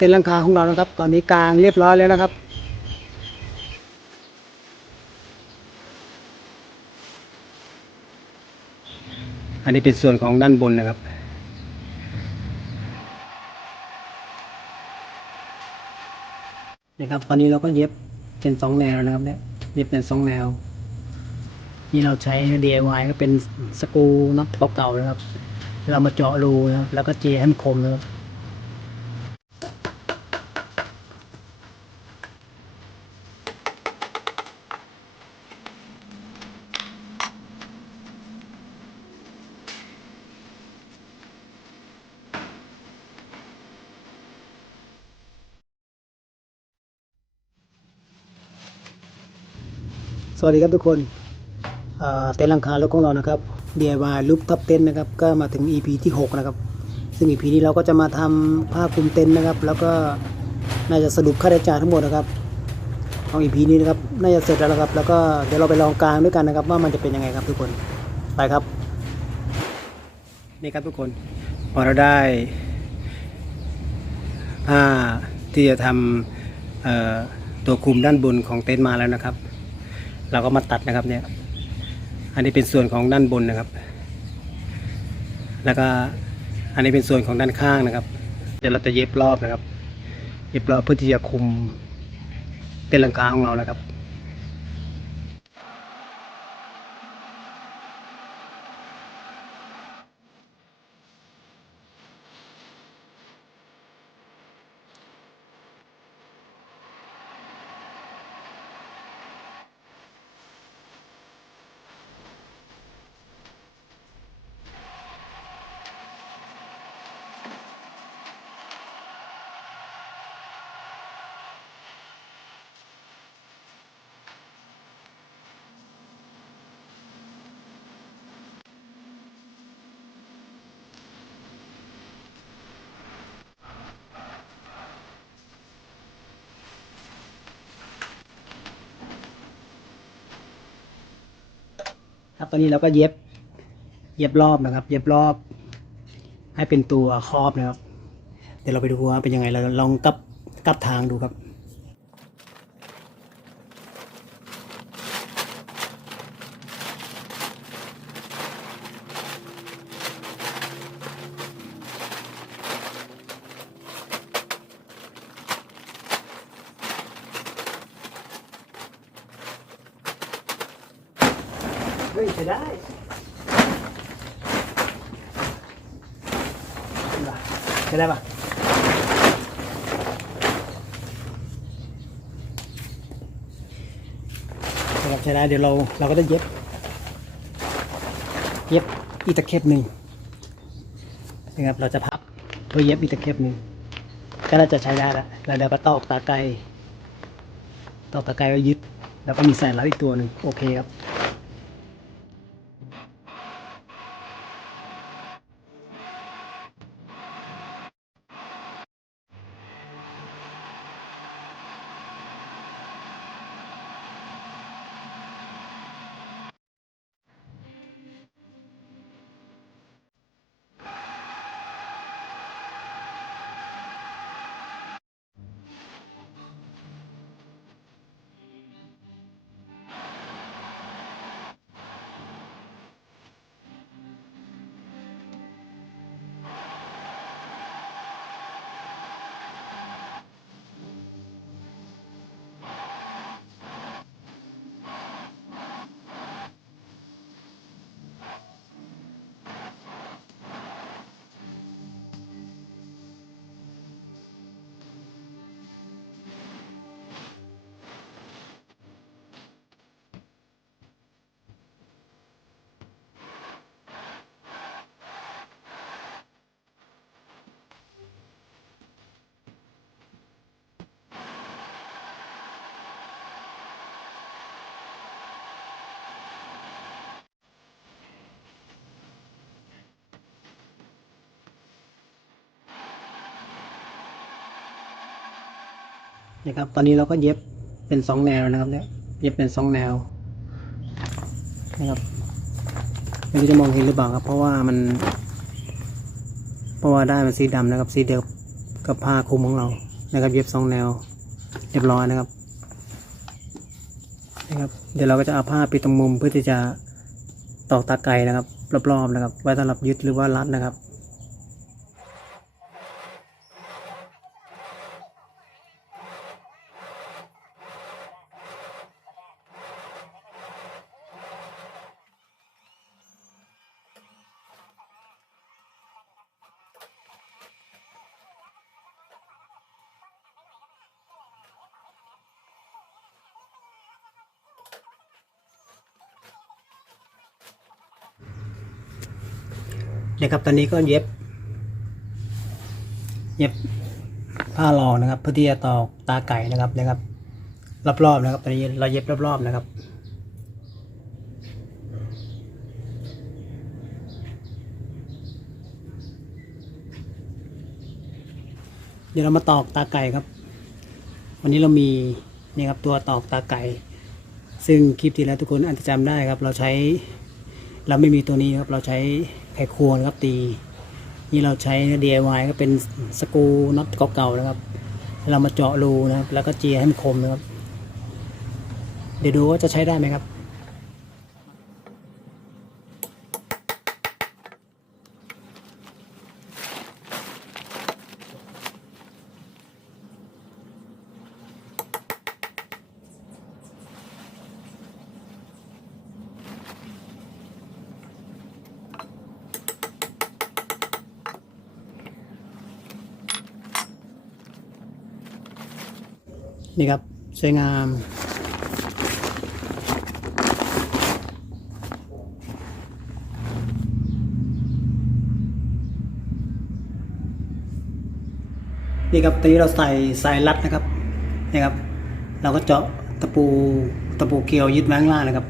เต็นท์ลังคาของเรานะครับ ตอนนี้กลางเรียบร้อยแล้วนะครับอันนี้เป็นส่วนของด้านบนนะครับ นะครับตอนนี้เราก็เย็บเป็นสองแนวนะครับเนี่ยเย็บเป็นสองแนวที่เราใช้ DIY ก็เป็นสกูน็อตเก่าๆนะครับ เรามาเจาะรูนะครับแล้วก็เจให้มันคมนะครับ สวัสดีครับทุกคนเต็นท์หลังคารถของเรานะครับ DIY รูปทับเต็นท์นะครับ ก็มาถึง EP ที่ 6 นะครับ ซึ่ง EP นี้เราก็จะมาทำผ้าคลุมเต็นท์นะครับ แล้วก็น่าจะสรุปค่าใช้จ่ายทั้งหมดนะครับของ EP นี้นะครับ น่าจะเสร็จแล้วครับ แล้วก็เดี๋ยวเราไปลองกลางด้วยกันนะครับ ว่ามันจะเป็นยังไงครับทุกคน ไปครับ นี่ครับทุกคน พอเราได้ผ้าที่จะทำตัวคลุมด้านบนของเต็นท์มาแล้วนะครับ เราก็มาตัดนะครับเนี่ย อันนี้เป็นส่วนของด้านบนนะครับ แล้วก็อันนี้เป็นส่วนของด้านข้างนะครับ เดี๋ยวเราจะเย็บรอบนะครับ เย็บรอบเพื่อที่จะคุมเต็นหลังคาของเรานะครับ ครับตอนนี้เราก็เย็บ เย็บรอบนะครับ เย็บรอบ ให้เป็นตัวครอบนะครับ เดี๋ยวเราไปดูว่าเป็นยังไงเราลองกลับกลับทางดูครับ ใช้ได้ปะนะครับใช้ได้เดี๋ยวเราเราก็จะเย็บ เย็บอีตะเข็บหนึ่งนะครับเราจะพับเพื่อเย็บอีตะเข็บหนึ่งก็น่าจะใช้ได้แล้วแล้วเดี๋ยวก็ตอกตาไกลตอกตาไกลไว้ยึด แล้วก็มีสายรัดอีกตัวหนึ่งโอเคครับ นะครับ ตอนนี้เราก็เย็บเป็นสองแนวนะครับเนี่ยเย็บเป็นสองแนวนะครับไม่รู้จะมองเห็นหรือเปล่าครับ เพราะว่ามัน เพราะว่าได้มันสีดำนะครับ สีเดียวกับผ้าคลุมของเรานะครับ เย็บสองแนว เรียบร้อยนะครับนะครับเดี๋ยวเราก็จะเอาผ้าปิดตรงมุมเพื่อที่จะตอกตาไก่นะครับรอบๆนะครับ ไว้สำหรับยึดหรือว่ารัดนะครับ นี่ยครับ ตอนนี้ก็เย็บ เย็บผ้ารองนะครับเพื่อที่จะตอกตาไก่นะครับนะครับ รอบๆนะครับ ตอนนี้เราเย็บรอบๆนะครับเดี๋ยวเรามาตอกตาไก่ครับ วันนี้เรามีนี่ครับตัวตอกตาไก่ ซึ่งคลิปที่แล้วทุกคนอาจจะจำได้ครับ เราใช้ เราไม่มีตัวนี้ครับ เราใช้ไขควงครับตี นี่เราใช้ DIY ก็เป็นสกูน็อตเก่าๆนะครับ เรามาเจาะรูนะครับ แล้วก็เจียให้มันคมนะครับ เดี๋ยวดูว่าจะใช้ได้ไหมครับ นี่ครับ สวยงาม นี่ครับตอนนี้เราใส่สายรัดนะครับนี่ครับ เราก็เจาะตะปูตะปูเกลียวยึดไว้ข้างล่างนะครับ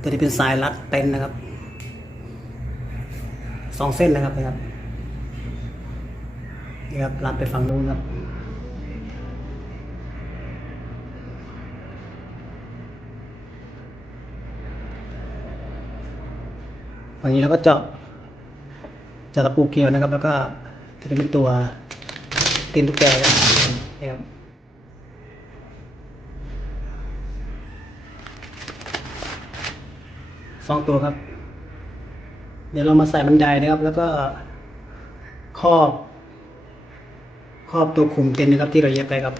ตัวนี้เป็นสายรัดเต็นนะครับสองเส้นนะครับนี่ครับนี่ครับรัดไปฝั่งนู้นครับ ฝั่งนี้เราก็เจาะเจาะตะปูเกลียวนะครับ แล้วก็จะเป็นตัวตีนตุ๊กแกนะครับสองตัวครับ เดี๋ยวเรามาใส่บันไดนะครับ แล้วก็ครอบ ครอบตัวขุมเต็นนะครับที่เราเย็บไปครับ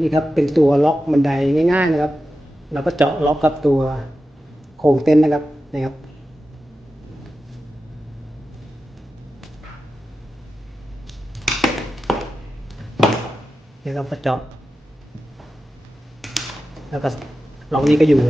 นี่ครับเป็นตัวล็อกบันไดง่าย ๆ นะครับ เราก็เจาะล็อกกับตัวโครงเต็นท์นะครับนี่ครับ นี่ครับก็เจาะแล้วก็ล็อกนี้ก็อยู่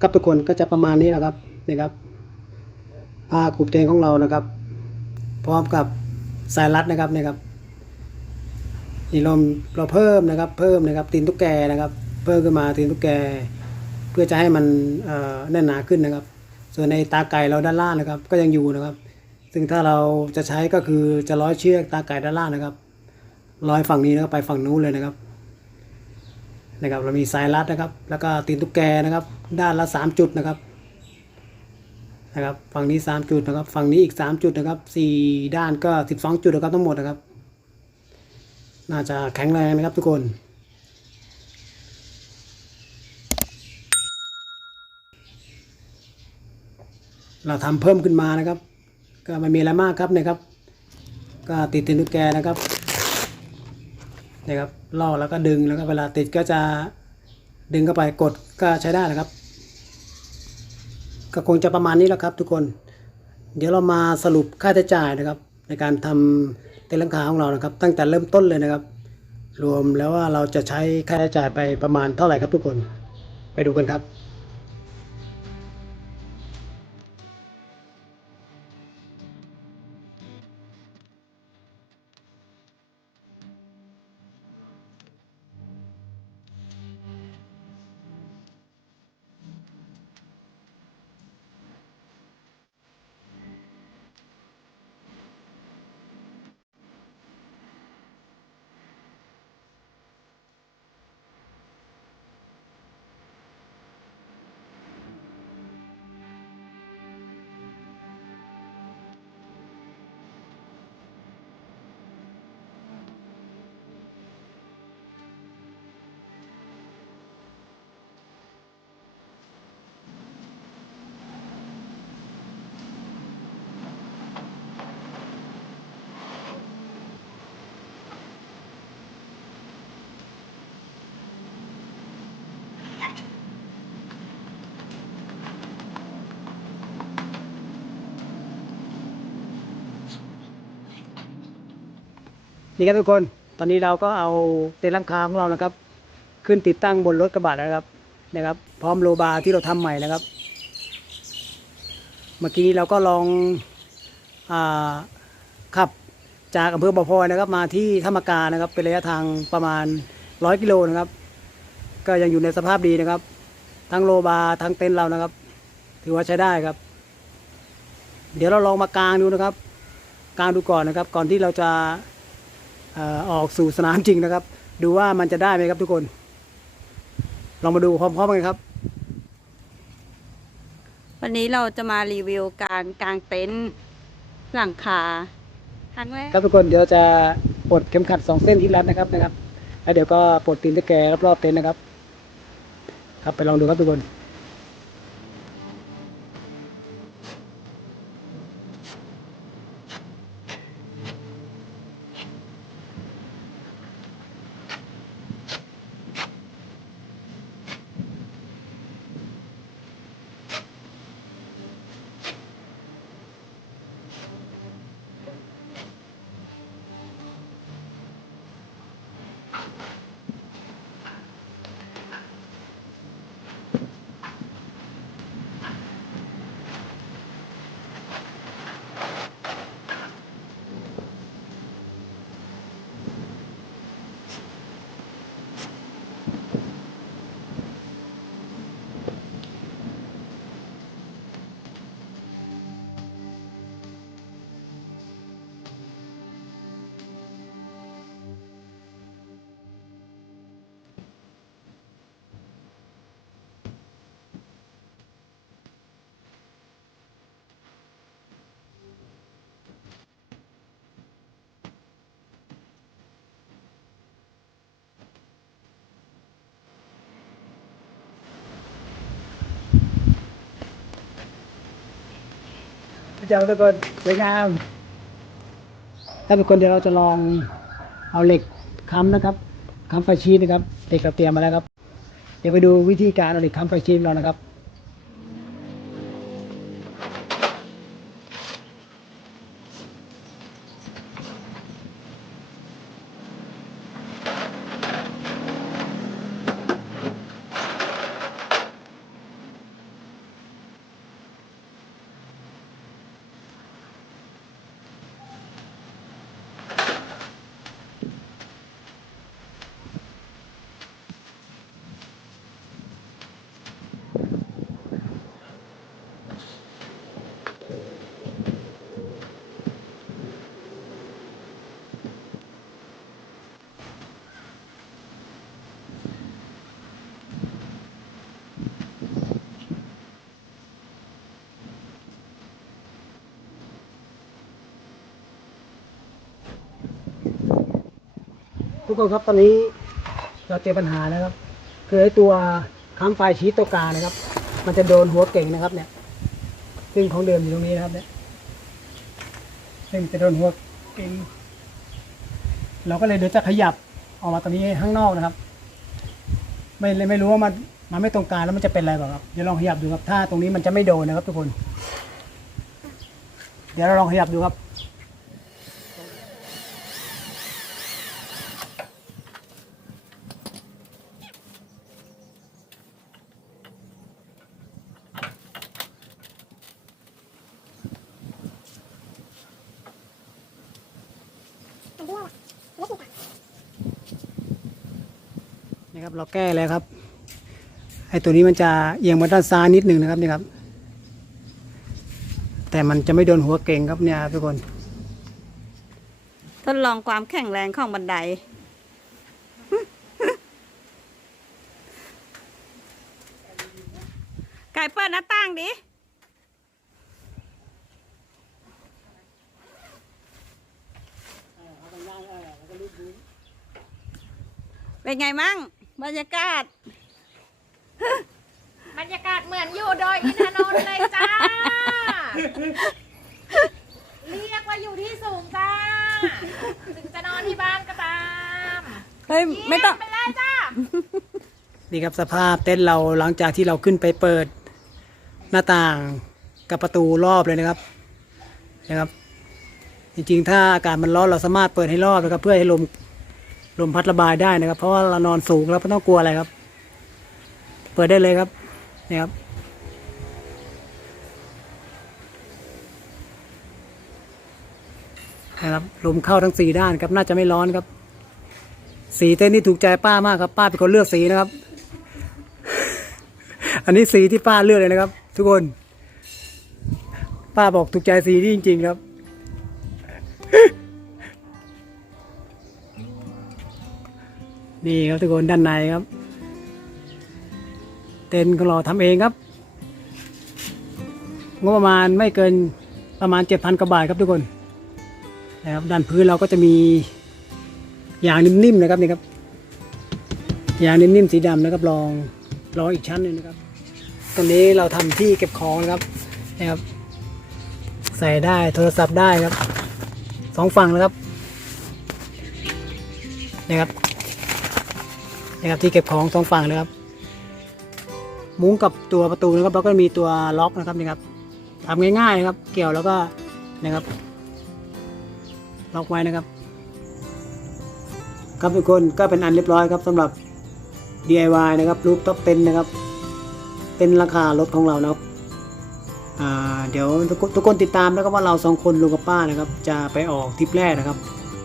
ครับทุกคนก็จะประมาณนี้นะครับนี่ครับผ้าขูบเตงของเรานะครับ พร้อมกับสายรัดนะครับนี่ครับนี่เราเราเพิ่มนะครับ เพิ่มนะครับตีนตุ๊กแกนะครับ เพิ่มขึ้นมาตีนตุ๊กแก เพื่อจะให้มันแน่นหนาขึ้นนะครับ ส่วนในตาไก่เราด้านล่างนะครับ ก็ยังอยู่นะครับ ซึ่งถ้าเราจะใช้ก็คือจะร้อยเชือกตาไก่ด้านล่างนะครับ ร้อยฝั่งนี้นะครับไปฝั่งนู้นเลยนะครับนะครับ เรามีสายรัดนะครับ แล้วก็ตีนตุ๊กแกนะครับ ด้านละสามจุดนะครับนะครับ ฝั่งนี้สามจุดนะครับ ฝั่งนี้อีกสามจุดนะครับสี่ด้านก็สิบสองจุดนะครับทั้งหมดนะครับ น่าจะแข็งแรงนะครับทุกคน เราทำเพิ่มขึ้นมานะครับ ก็ไม่มีอะไรมากครับนะครับ ก็ติดตินลูกแกนะครับนะครับล่อแล้วก็ดึงแล้วก็เวลาติดก็จะดึงเข้าไปกดก็ใช้ได้นะครับ ก็คงจะประมาณนี้แล้วครับทุกคน เดี๋ยวเรามาสรุปค่าใช้จ่ายนะครับ ในการทำเต็นท์หลังคาของเรานะครับ ตั้งแต่เริ่มต้นเลยนะครับ รวมแล้วว่าเราจะใช้ค่าใช้จ่ายไปประมาณเท่าไหร่ครับทุกคน ไปดูกันครับ นี่ครับทุกคน ตอนนี้เราก็เอาเต็นท์ลังคาของเรานะครับ ขึ้นติดตั้งบนรถกระบะแล้วนะครับนะครับ พร้อมโลบาร์ที่เราทำใหม่นะครับ เมื่อกี้นี้เราก็ลองอขับจากอำเภอบ่อพลอยนะครับ มาที่ธรรมกานะครับ เป็นระยะทางประมาณร้อยกิโลนะครับ ก็ยังอยู่ในสภาพดีนะครับ ทั้งโลบาร์ทั้งเต็นท์เรานะครับ ถือว่าใช้ได้ครับ เดี๋ยวเราลองมากางดูนะครับ กางดูก่อนนะครับ ก่อนที่เราจะ อ่อออกสู่สนามจริงนะครับ ดูว่ามันจะได้ไหมครับทุกคน ลองมาดูพร้อมๆกันครับ วันนี้เราจะมารีวิวการกางเต็นท์หลังคาครั้งแรกครับทุกคนเดี๋ยวจะปลดเข็มขัดสองเส้นที่รัดนะครับนะครับแล้วเดี๋ยวก็ปลดตีนตะแกรงรอบๆเต็นท์นะครับ ครับไปลองดูครับทุกคน เจ้าทุกคนสวยงาม ถ้าทุกคนเดี๋ยวเราจะลองเอาเหล็กค้ำนะครับค้ำไฟชีสนะครับเหล็กเราเตรียมมาแล้วครับ เดี๋ยวไปดูวิธีการเอาเหล็กค้ำไฟชีสเรานะครับ ทุกคนครับตอนนี้เราเจอปัญหานะครับคือไอ้ตัวค้ำไฟชีตตัวกลางนะครับ มันจะโดนหัวเก่งนะครับ เนี่ย ซึ่งของเดิมอยู่ตรงนี้นะครับ เนี่ยซึ่งจะโดนหัวเก่ง เราก็เลยเดี๋ยวจะขยับออกมาตรงนี้ข้างนอกนะครับ ไม่เลยไม่รู้ว่ามันมันไม่ตรงกลางแล้วมันจะเป็นอะไรเปล่าครับเดี๋ยวลองขยับดูครับถ้าตรงนี้มันจะไม่โดนนะครับ ทุกคน เดี๋ยวเราลองขยับดูครับ นี่ครับเราแก้แล้วครับไอตัวนี้มันจะเอียงมาด้านซ้ายนิดหนึ่งนะครับนี่ครับ แต่มันจะไม่โดนหัวเก่งครับเนี่ยทุกคนทดลองความแข็งแรงของบันไดไก่เปิดหน้าต่างดิ เป็นไงมั่งบรรยากาศ บรรยากาศเหมือนอยู่ดอยอินทนนท์เลยจ้า เรียกว่าอยู่ที่สูงจ้า ถึงจะนอนที่บ้านก็ตามเฮ้ยไม่ต้อง เยี่ยไปเลยจ้า นี่ครับสภาพเต็นท์เราหลังจากที่เราขึ้นไปเปิดหน้าต่างกับประตูรอบเลยนะครับนะครับ จริงๆ ถ้าอากาศมันร้อนเราสามารถเปิดให้รอบนะครับเพื่อให้ลม ลมพัดระบายได้นะครับ เพราะว่าเรานอนสูงแล้วไม่ต้องกลัวอะไรครับ เปิดได้เลยครับนี่ครับนะครับลมเข้าทั้งสี่ด้านครับน่าจะไม่ร้อนครับ สีเต้นนี่ถูกใจป้ามากครับ ป้าเป็นคนเลือกสีนะครับ อันนี้สีที่ป้าเลือกเลยนะครับ ทุกคน ป้าบอกถูกใจสีนี้จริง ๆ ครับ นี่ครับทุกคนด้านในครับ เต็นท์ของเราทำเองครับงบประมาณไม่เกินประมาณเจ็ดพันกว่าบาทครับทุกคนนะครับด้านพื้นเราก็จะมียางนิ่มๆนะครับนี่ครับยางนิ่มๆสีดำนะครับรองรองอีกชั้นหนึงนะครับตรงนี้เราทำที่เก็บของนะครับนะครับใส่ได้โทรศัพท์ได้ครับสองฝั่งนะครับนะครับ นะครับที่เก็บของสองฝั่งนะครับ มุ้งกับตัวประตูนะครับแล้วก็มีตัวล็อกนะครับนี่ครับทำง่ายๆนะครับ เกี่ยวแล้วก็นะครับล็อกไว้นะครับ ครับทุกคนก็เป็นอันเรียบร้อยครับสำหรับ DIY นะครับรูปท็อปเต็นนะครับ เป็นราคารถของเรานะครับเดี๋ยวทุกคนทุกคนติดตามนะครับว่าเราสองคนลุงกับป้านะครับ จะไปออกทริปแรกนะครับ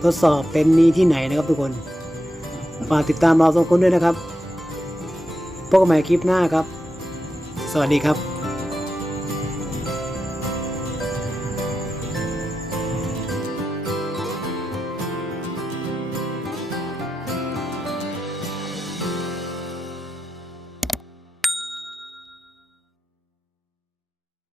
ทดสอบเต็นท์นี้ที่ไหนนะครับทุกคน ฝากติดตามเราสองคนด้วยนะครับ พบกันใหม่คลิปหน้าครับ สวัสดีครับ